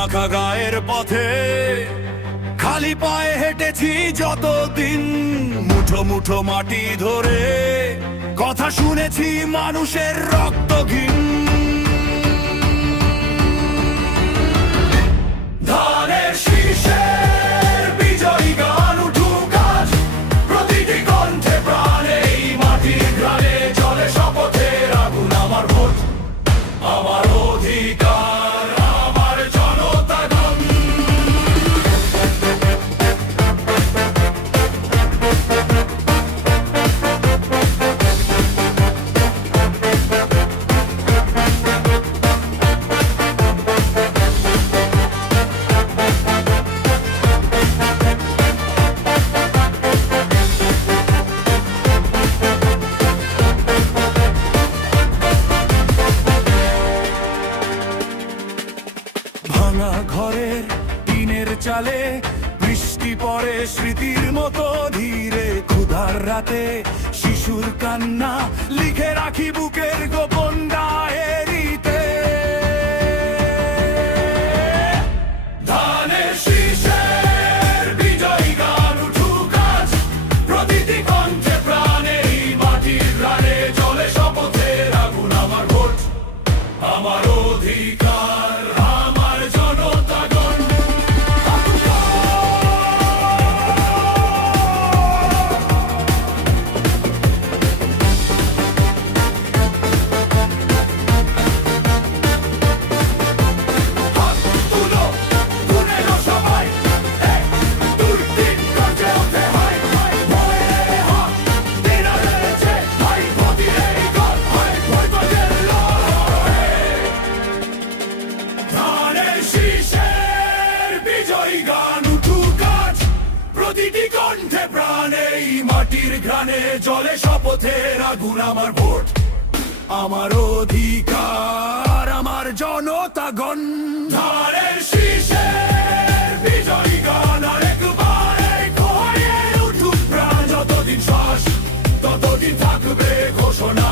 মাখা গায়ের পথে খালি পায়ে হেঁটেছি যতদিন, মুঠো মুঠো মাটি ধরে কথা শুনেছি মানুষের রক্ত ঘিন। ধানের শীষের বিজয়ী গান উঠুক আজ, প্রতিটি কণ্ঠে প্রাণে এই মাটির ঘ্রাণে জ্বলে শপথের আগুন। আমার ভোট, আমার অধিকার, আমার জনতাগণ। ভাঙা ঘরের টিনের চালে বৃষ্টি পড়ে স্মৃতির মতো ধীরে, ক্ষুধার রাতে শিশুর কান্না লিখে রাখি বুকের গোপন ডায়েরিতে। ধানের শীষের বিজয়ী গান উঠুক আজ, প্রতিটি কণ্ঠে প্রাণে এই মাটির ঘ্রাণে জ্বলে শপথের আগুন। আমার ভোট, আমার অধিকার, আমার জনতাগণ। হাত তুলো, তুলে নাও সবাই, এক, দুই, তিন, গর্জে ওঠে হাই হাই। ভয়ে হাত দিনা রয়েছে, হাই ভোটের এই গান, হাই ভোটের লড়াই। ধানের শীষের বিজয়ী গান উঠুক আজ, প্রতিটি কণ্ঠে প্রাণে এই মাটির ঘ্রাণে জ্বলে শপথের আগুন। আমার ভোট, আমার অধিকার, আমার জনতাগণ। ধানের শীষের বিজয়ী গান আরেকবার এক হয়ে উঠুক প্রাণ, যতদিন শ্বাস ততদিন থাকবে ঘোষণা।